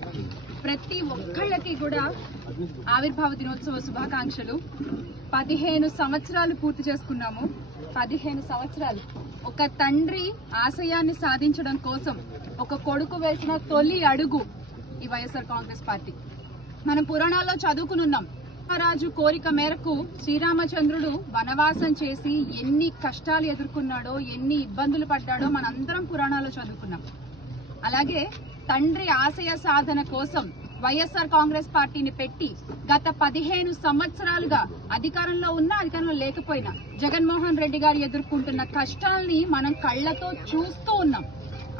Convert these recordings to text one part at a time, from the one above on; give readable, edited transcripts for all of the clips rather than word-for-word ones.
Party ప్రతి ఒక్కళ్ళకి కూడా ఆవిర్భావ దినోత్సవ శుభాకాంక్షలు. 15 సంవత్సరాలు పూర్తి చేసుకున్నాము. 15 సంవత్సరాలు ఒక తండ్రి ఆశయాన్ని సాధించడం కోసం ఒక కొడుకు వేసిన తొలి అడుగు ఈ వైఎస్ఆర్ కాంగ్రెస్ పార్టీ. మనం పురాణాల్లో చదువుకున్నాం. రాజు కోరిక మేరకు శ్రీరామచంద్రుడు వనవాసం చేసి ఎన్ని కష్టాలు ఎదుర్కొన్నాడో, ఎన్ని ఇబ్బందులు పడ్డాడో మనందరం పురాణాల్లో చదువుకున్నాం. అలాగే తండ్రి ఆశయ సాధన కోసం వైఎస్ఆర్ కాంగ్రెస్ పార్టీని పెట్టి గత 15 సంవత్సరాలుగా అధికారంలో ఉన్నా అధికారంలో లేకపోయినా జగన్మోహన్ రెడ్డి గారు ఎదుర్కొంటున్న కష్టాల్ని మనం కళ్లతో చూస్తూ ఉన్నాం.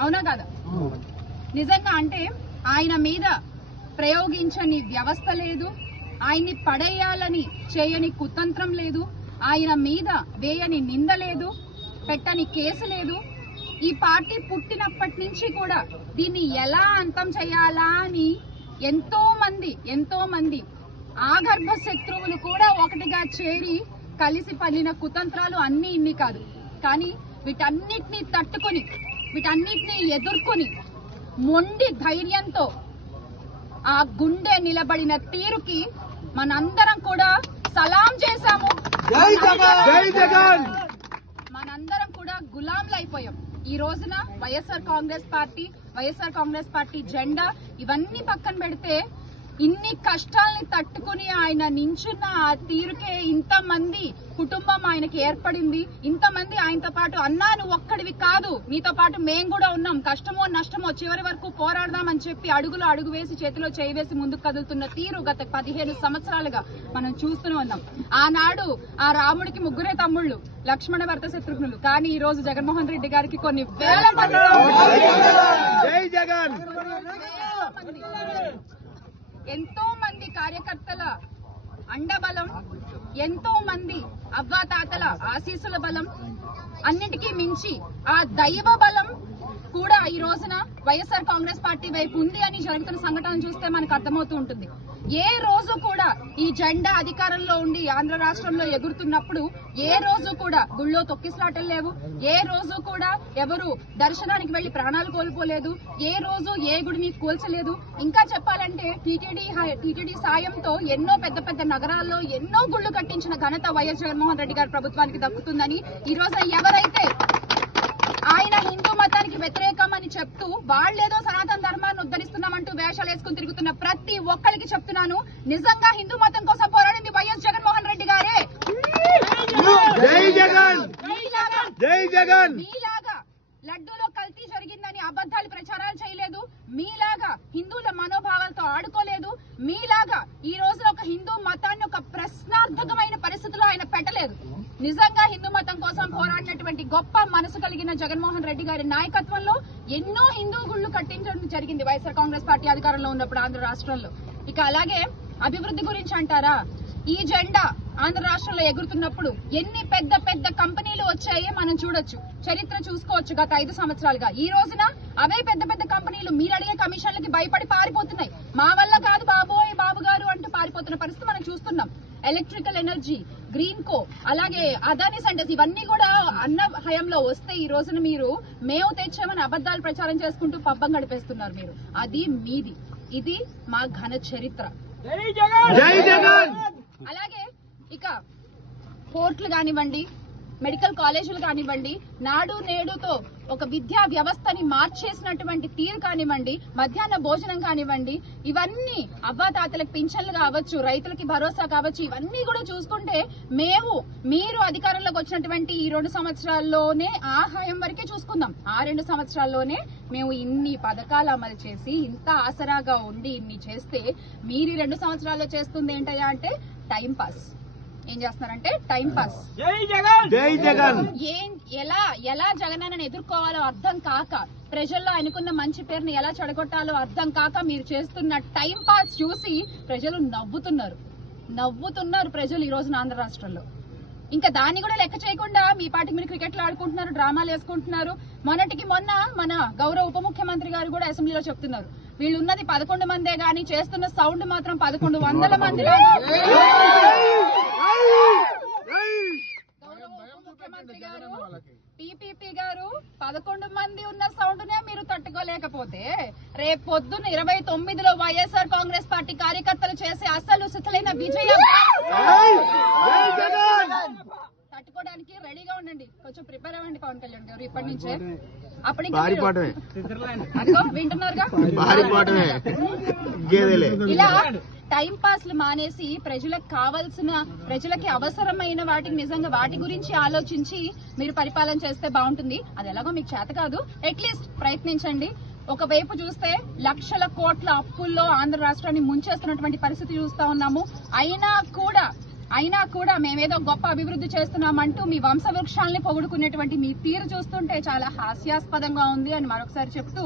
అవునా కదా? నిజంగా అంటే ఆయన మీద ప్రయోగించని వ్యవస్థ లేదు, ఆయన్ని పడేయాలని చేయని కుతంత్రం లేదు, ఆయన మీద వేయని నింద లేదు, పెట్టని కేసు లేదు. ఈ పార్టీ పుట్టినప్పటి నుంచి కూడా దీన్ని ఎలా అంతం చేయాలా అని ఎంతో మంది ఆగర్భ శత్రువులు కూడా ఒకటిగా చేరి కలిసి పన్నిన కుతంత్రాలు అన్ని ఇన్ని కాదు. కానీ వీటన్నిటినీ తట్టుకొని, వీటన్నిటినీ ఎదుర్కొని మొండి ధైర్యంతో ఆ గుండె నిలబడిన తీరుకి మనందరం కూడా సలాం చేశాము. మనందరం కూడా గులాంలు అయిపోయాం. ఈ రోజున వైఎస్ఆర్ కాంగ్రెస్ పార్టీ జెండా ఇవన్నీ పక్కన పెడితే ఇన్ని కష్టాల్ని తట్టుకుని ఆయన నించున్న ఆ తీరుకే ఇంతమంది కుటుంబం ఆయనకి ఏర్పడింది. ఇంతమంది ఆయనతో పాటు అన్నా నువ్వు ఒక్కడివి కాదు, నీతో పాటు మేం కూడా ఉన్నాం, కష్టమో నష్టమో చివరి వరకు పోరాడదామని చెప్పి అడుగు వేసి చేతిలో చేయి వేసి ముందుకు కదులుతున్న తీరు గత 15 సంవత్సరాలుగా మనం చూస్తూనే ఉన్నాం. ఆనాడు ఆ రాముడికి 3 తమ్ముళ్ళు, లక్ష్మణ భరత శత్రుఘ్నులు. కానీ ఈ రోజు జగన్మోహన్ రెడ్డి గారికి కొన్ని వేల మంది, ఎంతో మంది కార్యకర్తల అండబలం, ఎంతో మంది అవ్వాతాతల ఆశీస్సుల బలం, అన్నిటికీ మించి ఆ దైవ బలం కూడా ఈ రోజున వైఎస్ఆర్ కాంగ్రెస్ పార్టీ వైపు ఉంది అని జరుగుతున్న సంఘటనలు చూస్తే మనకు అర్థమవుతూ ఉంటుంది. ఏ రోజు కూడా ఈ జెండా అధికారంలో ఉండి ఆంధ్ర రాష్ట్రంలో ఎగురుతున్నప్పుడు ఏ రోజు కూడా గుళ్ళో తొక్కిసలాటలు లేవు, ఏ రోజు కూడా ఎవరు దర్శనానికి వెళ్లి ప్రాణాలు కోల్పోలేదు, ఏ రోజు ఏ గుడిని కూల్చలేదు. ఇంకా చెప్పాలంటే టీటీడీ సాయంతో ఎన్నో పెద్ద నగరాల్లో ఎన్నో గుళ్లు కట్టించిన ఘనత వైఎస్ జగన్మోహన్ రెడ్డి గారి ప్రభుత్వానికి దక్కుతుందని ఈ రోజు ఎవరైతే ఆయన హిందూ మతానికి వ్యతిరేకం అని చెప్తూ వాళ్ళేదో సనాతన ధర్మాన్ని ఉద్ధరిస్తున్నామంటూ వేషాలు వేసుకుని తిరుగుతున్న ప్రతి ఒక్కరికి చెప్తున్నాను, నిజంగా హిందూ మతం కోసం పోరాడింది వైఎస్ జగన్మోహన్ రెడ్డి గారే. మీలాగా లడ్డూలో కల్తీ జరిగిందని అబద్దాలు ప్రచారాలు చేయలేదు, మీలాగా హిందువుల మనోభావాలతో ఆడుకోలేదు, మీలాగా ఈ రోజున ఒక హిందూ మతాన్ని ఒక ప్రశ్నార్థకమైన పరిస్థితిలో ఆయన పెట్టలేదు. నిజంగా హిందూ మతం కోసం పోరాడినటువంటి గొప్ప మనసు కలిగిన జగన్మోహన్ రెడ్డి గారి నాయకత్వంలో ఎన్నో హిందూ గుళ్లు కట్టించడం జరిగింది వైఎస్ఆర్ కాంగ్రెస్ పార్టీ అధికారంలో ఉన్నప్పుడు ఆంధ్ర రాష్ట్రంలో. ఇక అలాగే అభివృద్ధి గురించి అంటారా, ఈ జెండా ఆంధ్ర రాష్ట్రంలో ఎగురుతున్నప్పుడు ఎన్ని పెద్ద కంపెనీలు వచ్చాయో మనం చూడొచ్చు, చరిత్ర చూసుకోవచ్చు. గత 5 సంవత్సరాలుగా ఈ రోజున అవే పెద్ద కంపెనీలు మీరు అడిగే కమిషన్లకి భయపడి పారిపోతున్నాయి. మా వల్ల కాదు బాబోయ్ బాబు గారు అంటూ పారిపోతున్న పరిస్థితి మనం చూస్తున్నాం. ఎలక్ట్రికల్ ఎనర్జీ, గ్రీన్ కో, అలాగే అదానీ సెంటర్స్ ఇవన్నీ కూడా అన్న హయంలో వస్తే ఈ రోజున మీరు మేము తెచ్చామని అబద్దాలు ప్రచారం చేసుకుంటూ పబ్బం గడిపేస్తున్నారు మీరు. అది మీది, ఇది మా ఘన చరిత్ర. అలాగే ఇక కోర్టులు కానివ్వండి, మెడికల్ కాలేజీలు కానివ్వండి, నాడు నేడుతో ఒక విద్యా వ్యవస్థని మార్చేసినటువంటి తీరు కానివ్వండి, మధ్యాహ్న భోజనం కానివ్వండి, ఇవన్నీ అవ్వాతాతలకు పింఛన్లు కావచ్చు, రైతులకి భరోసా కావచ్చు, ఇవన్నీ కూడా చూసుకుంటే మీరు అధికారంలోకి వచ్చినటువంటి ఈ 2 సంవత్సరాల్లోనే ఆ హయం వరకే చూసుకుందాం. ఆ 2 సంవత్సరాల్లోనే మేము ఇన్ని పథకాలు అమలు చేసి ఇంత ఆసరాగా ఉండి ఇన్ని చేస్తే మీరు 2 సంవత్సరాల్లో చేస్తుంది ఏంటయ్యా అంటే టైం పాస్. ఏం చేస్తున్నారంటే టైం పాస్. ఎలా జగనన్నను ఎదుర్కోవాలో అర్థం కాక, ప్రజల్లో అనుకున్న మంచి పేరుని ఎలా చెడగొట్టాలో అర్థం కాక మీరు చేస్తున్న టైం పాస్ చూసి ప్రజలు నవ్వుతున్నారు ప్రజలు ఈ రోజున ఆంధ్ర రాష్ట్రంలో. ఇంకా దాన్ని కూడా లెక్క చేయకుండా మీ పార్టీకి మీరు క్రికెట్లు ఆడుకుంటున్నారు, డ్రామాలు వేసుకుంటున్నారు. మొన్నటికి మొన్న మన గౌరవ ఉప ముఖ్యమంత్రి గారు కూడా అసెంబ్లీలో చెప్తున్నారు, వీళ్ళు ఉన్నది 11 మందే గానీ చేస్తున్న సౌండ్ మాత్రం 1100 మంది. ముఖ్యమంత్రి గారు టీపీపీ గారు 11 మంది ఉన్న సౌండ్ నే మీరు తట్టుకోలేకపోతే రేపు పొద్దున్న 29లో వైఎస్ఆర్ కాంగ్రెస్ పార్టీ కార్యకర్తలు చేసే అసలు సిసలైన విజయం తట్టుకోవడానికి రెడీగా ఉండండి. కొంచెం ప్రిపేర్ అవ్వండి పవన్ కళ్యాణ్ గారు ఇప్పటి నుంచే. అప్పుడు వింటున్నారుగా, ఇలా టైం పాస్లు మానేసి ప్రజలకి అవసరమైన వాటికి నిజంగా వాటి గురించి ఆలోచించి మీరు పరిపాలన చేస్తే బాగుంటుంది. అది ఎలాగో మీకు చేత కాదు, అట్లీస్ట్ ప్రయత్నించండి. ఒకవైపు చూస్తే లక్షల కోట్ల అప్పుల్లో ఆంధ్ర రాష్ట్రాన్ని ముంచేస్తున్నటువంటి పరిస్థితి చూస్తా ఉన్నాము. అయినా కూడా మేమేదో గొప్ప అభివృద్ధి చేస్తున్నామంటూ మీ వంశవృక్షాలని పొగుడుకునేటువంటి మీ తీరు చూస్తుంటే చాలా హాస్యాస్పదంగా ఉంది అని మరొకసారి చెప్తూ,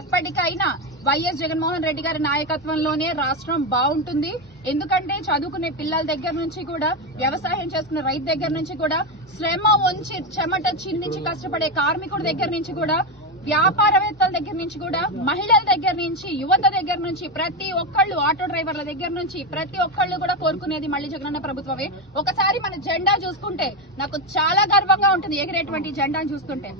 ఎప్పటికైనా వైఎస్ జగన్మోహన్ రెడ్డి గారి నాయకత్వంలోనే రాష్ట్రం బాగుంటుంది. ఎందుకంటే చదువుకునే పిల్లల దగ్గర నుంచి కూడా, వ్యవసాయం చేసుకునే రైతు దగ్గర నుంచి కూడా, శ్రమ వంచి చెమట చిందించి కష్టపడే కార్మికుడి దగ్గర నుంచి కూడా, వ్యాపారవేత్తల దగ్గర నుంచి కూడా, మహిళల దగ్గర నుంచి, యువత దగ్గర నుంచి, ప్రతి ఒక్కళ్ళు, ఆటో డ్రైవర్ల దగ్గర నుంచి ప్రతి ఒక్కళ్ళు కూడా కోరుకునేది మళ్ళీ జగనన్న ప్రభుత్వమే. ఒకసారి మన జెండా చూసుకుంటే నాకు చాలా గర్వంగా ఉంటుంది, ఎగిరేటువంటి జెండాను చూస్తుంటే.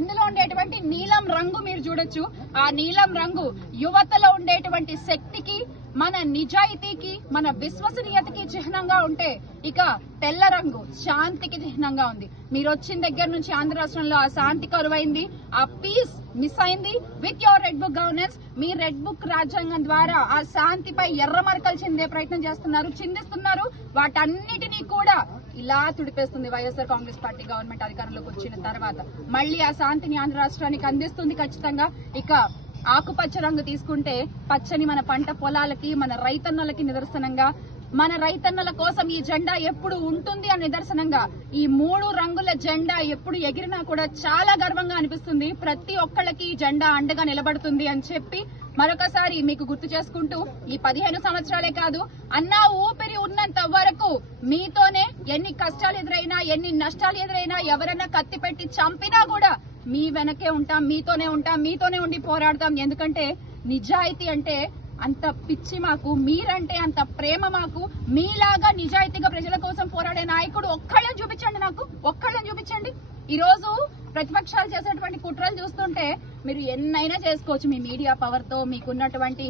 ఇందులో ఉండేటువంటి నీలం రంగు మీరు చూడొచ్చు. ఆ నీలం రంగు యువతలో ఉండేటువంటి శక్తికి, మన నిజాయితీకి, మన విశ్వసనీయతకి చిహ్నంగా ఉంటే, ఇక తెల్ల రంగు శాంతికి చిహ్నంగా ఉంది. మీరు వచ్చిన దగ్గర నుంచి ఆంధ్ర రాష్ట్రంలో ఆ శాంతి కరువైంది, ఆ పీస్ మిస్ అయింది. With your red book governance, me red book రాజ్యాంగం ద్వారా ఆ శాంతిపై ఎర్రమరకలు చిందే ప్రయత్నం చిందిస్తున్నారు. వాటన్నిటినీ కూడా ఇలా తుడిపేస్తుంది వైఎస్ఆర్ కాంగ్రెస్ పార్టీ గవర్నమెంట్ అధికారంలోకి వచ్చిన తర్వాత. మళ్ళీ ఆ శాంతిని ఆంధ్ర రాష్ట్రానికి అందిస్తుంది ఖచ్చితంగా. ఇక ఆకుపచ్చ రంగు తీసుకుంటే పచ్చని మన పంట పొలాలకి, మన రైతన్నలకి నిదర్శనంగా, మన రైతన్నల కోసం ఈ జెండా ఎప్పుడు ఉంటుంది అని నిదర్శనంగా ఈ 3 రంగుల జెండా ఎప్పుడు ఎగిరినా కూడా చాలా గర్వంగా అనిపిస్తుంది. ప్రతి ఒక్కళ్ళకి ఈ జెండా అండగా నిలబడుతుంది అని చెప్పి మరొకసారి మీకు గుర్తు చేసుకుంటూ, ఈ 15 సంవత్సరాలే కాదు, అన్నా ఊపిరి ఉన్నంత వరకు మీతోనే, ఎన్ని కష్టాలు ఎదురైనా, ఎన్ని నష్టాలు ఎదురైనా, ఎవరైనా కత్తి పెట్టి చంపినా కూడా మీ వెనకే ఉంటాం, మీతోనే ఉండి పోరాడతాం. ఎందుకంటే నిజాయితీ అంటే అంత పిచ్చి మాకు, మీరంటే అంత ప్రేమ మాకు. మీలాగా నిజాయితీగా ప్రజల కోసం పోరాడే నాయకుడు ఒక్కళ్ళని చూపించండి, ఒక్కళ్ళని చూపించండి. ఈ రోజు ప్రతిపక్షాలు చేసేటువంటి కుట్రలు చూస్తుంటే మీరు ఎన్నైనా చేసుకోవచ్చు మీ మీడియా పవర్ తో, మీకున్నటువంటి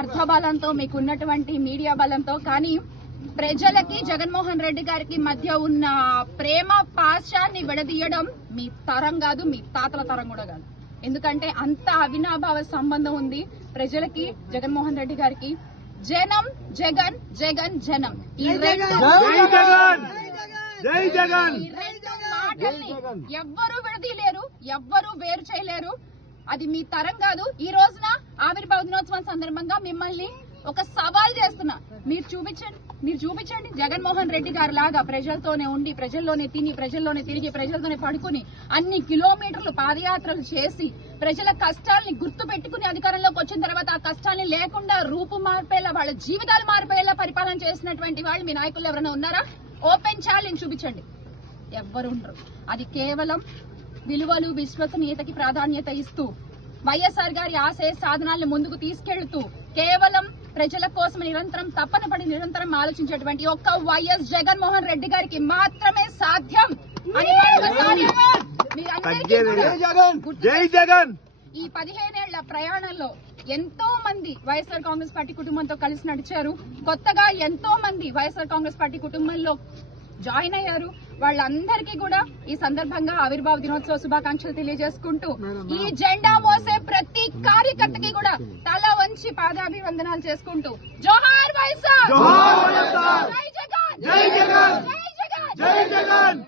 అర్థబలంతో, మీకున్నటువంటి మీడియా బలంతో. కానీ ప్రజలకి జగన్మోహన్ రెడ్డి గారికి మధ్య ఉన్న ప్రేమ పాశాన్ని విడదీయడం మీ తరం కాదు, మీ తాతల తరం కూడా కాదు. ఎందుకంటే అంత అవినాభావ సంబంధం ఉంది ప్రజలకి జగన్మోహన్ రెడ్డి గారికి. జనం జగన్, జగన్ జనం, ఈ రెండు మాటల్ని ఎవ్వరూ విడదీయలేరు, ఎవ్వరూ వేరు చేయలేరు. అది మీ తరం కాదు. ఈ రోజున ఆవిర్భావ దినోత్సవం సందర్భంగా మిమ్మల్ని ఒక సవాల్ చేస్తున్నా, మీరు చూపించండి జగన్మోహన్ రెడ్డి గారి లాగా ప్రజలతోనే ఉండి, ప్రజల్లోనే తిని, ప్రజల్లోనే తిరిగి, ప్రజలతోనే పడుకుని, అన్ని కిలోమీటర్లు పాదయాత్రలు చేసి, ప్రజల కష్టాల్ని గుర్తు పెట్టుకుని అధికారంలోకి వచ్చిన తర్వాత ఆ కష్టాల్ని లేకుండా రూపు మార్పేలా, వాళ్ళ జీవితాలు మార్పేలా పరిపాలన చేసినటువంటి వాళ్ళు మీ నాయకులు ఎవరైనా ఉన్నారా? ఓపెన్ ఛాలెంజ్ చూపించండి. ఎవ్వరు ఉండరు. అది కేవలం విలువలు, విశ్వసనీయతకి ప్రాధాన్యత ఇస్తూ, వైఎస్ఆర్ గారి ఆశయ సాధనాలను ముందుకు తీసుకెళ్తూ, కేవలం ప్రజల కోసం నిరంతరం తపన పడి నిరంతరం ఆలోచించేటువంటి ఒక్క వైఎస్ జగన్మోహన్ రెడ్డి గారికి మాత్రమే సాధ్యం అని ఈ 15 ఏళ్ల ప్రయాణంలో ఎంతో మంది వైఎస్ఆర్ కాంగ్రెస్ పార్టీ కుటుంబంతో కలిసి నడిచారు. కొత్తగా ఎంతో మంది వైఎస్ఆర్ కాంగ్రెస్ పార్టీ కుటుంబంలో జాయిన్ అయ్యారు. వాళ్ళందరికీ కూడా ఈ సందర్భంగా ఆవిర్భావ దినోత్సవ శుభాకాంక్షలు తెలియజేసుకుంటూ, ఈ జెండా మోసే ప్రతి కార్యకర్తకి కూడా తల వంచి పాదాభివందనాలు చేసుకుంటూ, జోహార్ వైఎస్ఆర్, జై జగన్, జై జగన్, జై జగన్, జై జగన్.